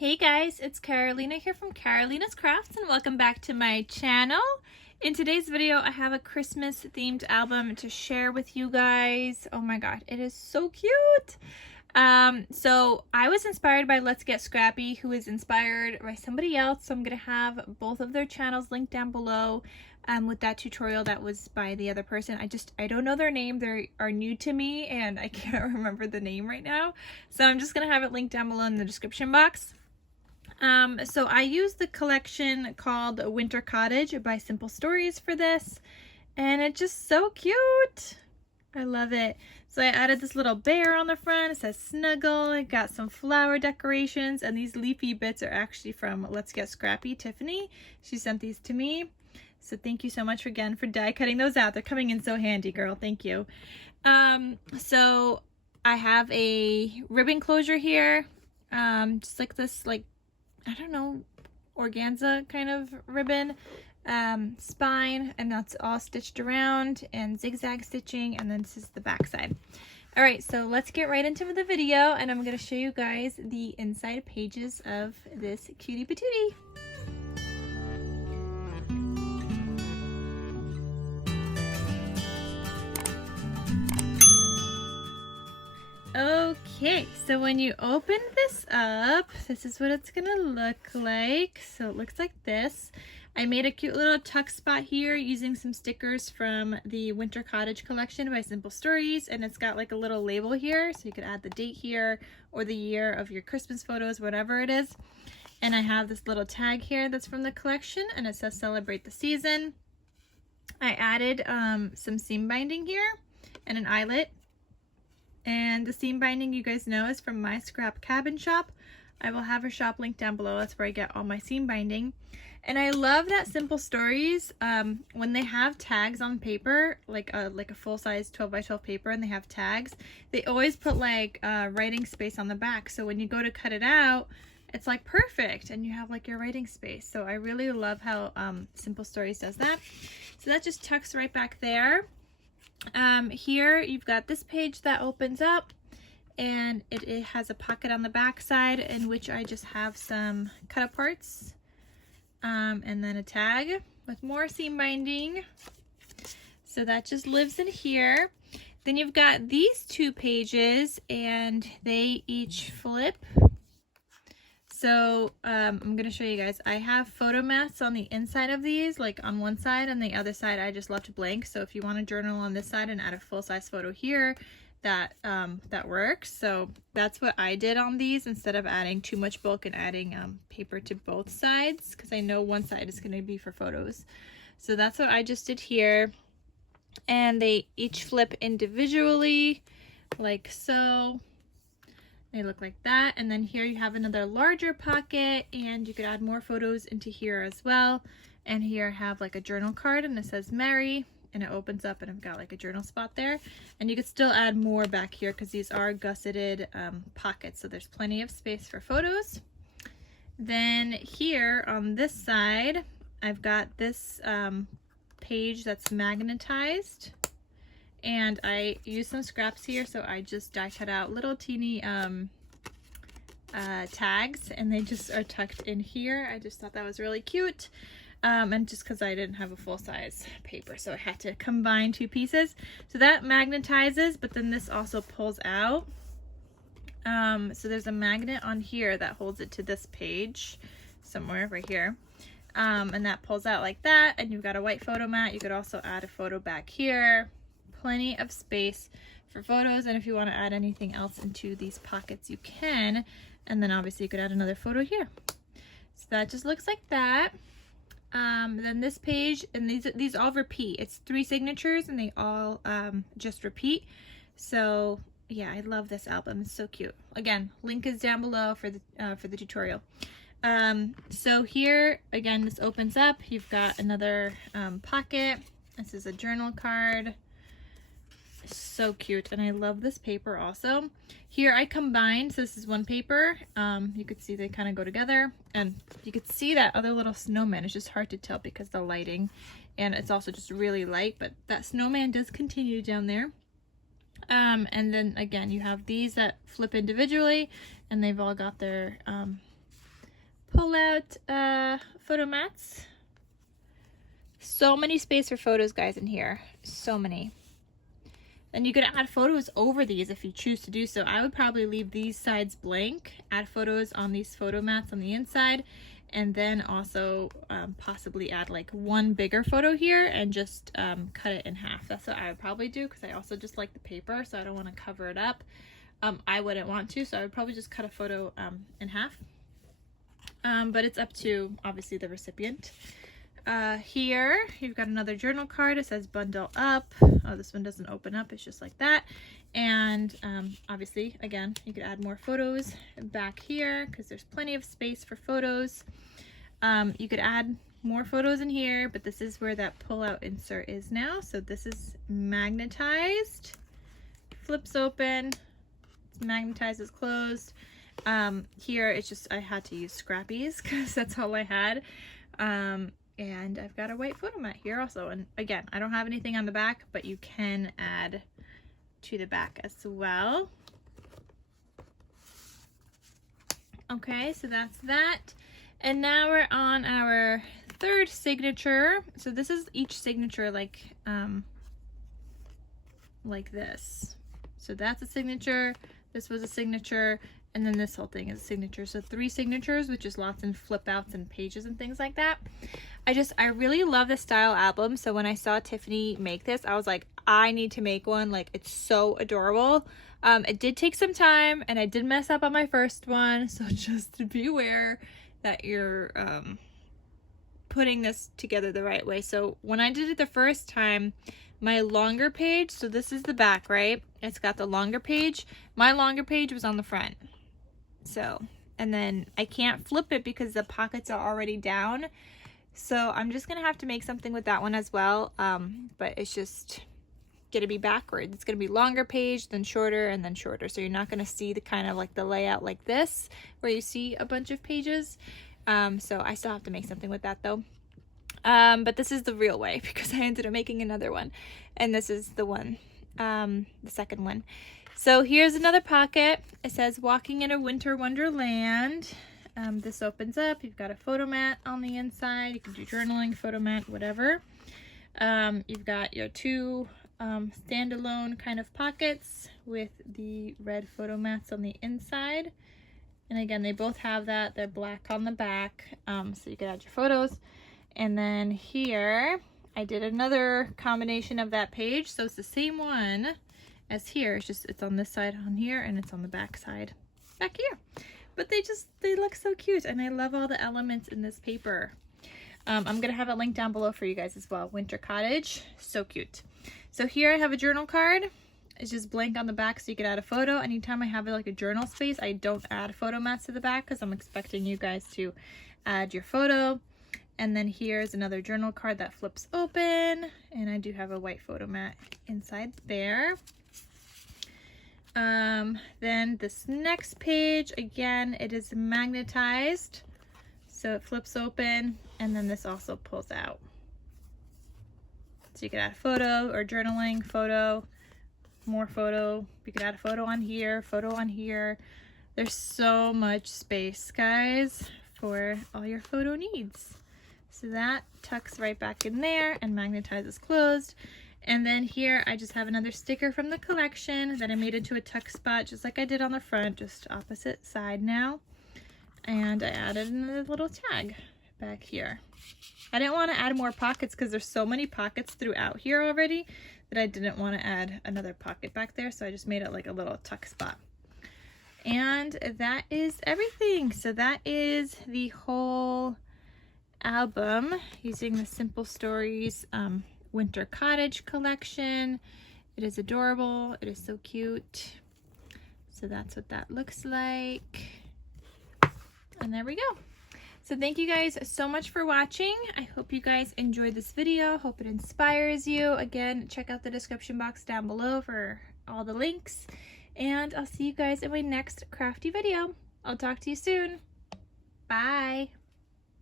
Hey guys, it's Carolina here from KarolinasKrafts and welcome back to my channel. In today's video, I have a Christmas themed album to share with you guys. Oh my god, it is so cute. So I was inspired by Let's Get Scrappy, who is inspired by somebody else. So I'm going to have both of their channels linked down below with that tutorial that was by the other person. I don't know their name. They are new to me and I can't remember the name right now. So I'm just going to have it linked down below in the description box. So I used the collection called Winter Cottage by Simple Stories for this, and it's just so cute. I love it. So I added this little bear on the front. It says Snuggle. It got some flower decorations, and these leafy bits are actually from Let's Get Scrappy, Tiffany. She sent these to me. So thank you so much again for die cutting those out. They're coming in so handy, girl. Thank you. So I have a ribbon closure here. Just like this, I don't know, organza kind of ribbon spine, and that's all stitched around and zigzag stitching, and then this is the back side. All right, so let's get right into the video, and I'm going to show you guys the inside pages of this cutie patootie. Okay, so when you open this up, this is what it's gonna look like. So it looks like this. I made a cute little tuck spot here using some stickers from the Winter Cottage Collection by Simple Stories, and it's got like a little label here, so you could add the date here or the year of your Christmas photos, whatever it is. And I have this little tag here that's from the collection, and it says Celebrate the Season. I added some seam binding here and an eyelet. And the seam binding, you guys know, is from My Scrap Cabin Shop. I will have her shop linked down below. That's where I get all my seam binding. And I love that Simple Stories, when they have tags on paper, like a full-size 12x12 paper, and they have tags, they always put like writing space on the back. So when you go to cut it out, it's like perfect, and you have like your writing space. So I really love how Simple Stories does that. So that just tucks right back there. Here you've got this page that opens up, and it has a pocket on the back side in which I just have some cut up parts, and then a tag with more seam binding. So that just lives in here. Then you've got these two pages, and they each flip. So I'm going to show you guys. I have photo mats on the inside of these, like on one side, and the other side I just left blank. So if you want to journal on this side and add a full-size photo here, that works. So that's what I did on these, instead of adding too much bulk and adding paper to both sides, because I know one side is going to be for photos. So that's what I just did here. And they each flip individually, like so. They look like that, and then here you have another larger pocket, and you could add more photos into here as well. And here I have like a journal card, and it says Mary, and it opens up, and I've got like a journal spot there. And you could still add more back here because these are gusseted pockets, so there's plenty of space for photos. Then here on this side, I've got this page that's magnetized. And I used some scraps here, so I just die cut out little teeny tags, and they just are tucked in here. I just thought that was really cute, and just because I didn't have a full-size paper, so I had to combine two pieces. So that magnetizes, but then this also pulls out. So there's a magnet on here that holds it to this page somewhere right here. And that pulls out like that, and you've got a white photo mat. You could also add a photo back here. Plenty of space for photos, and if you want to add anything else into these pockets, you can. And then obviously you could add another photo here. So that just looks like that. Then this page, and these all repeat. It's 3 signatures, and they all just repeat. So yeah, I love this album. It's so cute. Again, link is down below for the tutorial. So here again, this opens up. You've got another pocket. This is a journal card. So cute, and I love this paper also. Here I combined, so this is one paper. You could see they kind of go together, and you could see that other little snowman. It's just hard to tell because of the lighting, and it's also just really light, but that snowman does continue down there. And then again, you have these that flip individually, and they've all got their pull out photo mats. So many space for photos, guys, in here. So many. And you can add photos over these if you choose to do so. I would probably leave these sides blank, add photos on these photo mats on the inside, and then also possibly add like one bigger photo here and just cut it in half. That's what I would probably do, because I also just like the paper, so I don't want to cover it up. I wouldn't want to, so I would probably just cut a photo in half. But it's up to, obviously, the recipient. Here you've got another journal card. It says bundle up. Oh, this one doesn't open up, it's just like that. And obviously, again, you could add more photos back here because there's plenty of space for photos. You could add more photos in here, but this is where that pull-out insert is now. So this is magnetized, flips open, it's magnetized, is closed. Here it's just, I had to use Scrappies because that's all I had. And I've got a white photo mat here also. And again, I don't have anything on the back, but you can add to the back as well. Okay, so that's that. And now we're on our third signature. So this is each signature like this. So that's a signature, this was a signature, and then this whole thing is a signature. So 3 signatures with just lots of flip outs and pages and things like that. I really love this style album. So when I saw Tiffany make this, I was like, I need to make one. Like, it's so adorable. It did take some time and I did mess up on my first one. So just to be aware that you're putting this together the right way. So when I did it the first time, my longer page, so this is the back, right? It's got the longer page. My longer page was on the front. So, and then I can't flip it because the pockets are already down. So I'm just gonna have to make something with that one as well. But it's just gonna be backwards. It's gonna be longer page, then shorter, and then shorter. So you're not gonna see the kind of like the layout like this, where you see a bunch of pages. So I still have to make something with that though. But this is the real way because I ended up making another one. And this is the one, the second one. So here's another pocket. It says walking in a winter wonderland. This opens up. You've got a photo mat on the inside. You can do journaling, photo mat, whatever. You've got your 2 standalone kind of pockets with the red photo mats on the inside. And again, they both have that. They're black on the back, so you can add your photos. And then here, I did another combination of that page. So it's the same one as here. It's just, it's on this side on here and it's on the back side back here. But they look so cute. And I love all the elements in this paper. I'm going to have a link down below for you guys as well. Winter Cottage, so cute. So here I have a journal card. It's just blank on the back so you can add a photo. Anytime I have like a journal space, I don't add photo mats to the back because I'm expecting you guys to add your photo. And then here's another journal card that flips open, and I do have a white photo mat inside there. Then this next page, again, it is magnetized, so it flips open, and then this also pulls out. So you can add a photo or journaling, photo, more photo. You can add a photo on here, photo on here. There's so much space, guys, for all your photo needs. So that tucks right back in there and magnetizes closed. And then here I just have another sticker from the collection that I made into a tuck spot just like I did on the front, just opposite side now. And I added another little tag back here. I didn't want to add more pockets because there's so many pockets throughout here already that I didn't want to add another pocket back there. So I just made it like a little tuck spot. And that is everything. So that is the whole album using the Simple Stories Winter Cottage Collection. It is adorable. It is so cute. So that's what that looks like. And there we go. So thank you guys so much for watching. I hope you guys enjoyed this video. Hope it inspires you. Again, check out the description box down below for all the links. And I'll see you guys in my next crafty video. I'll talk to you soon. Bye.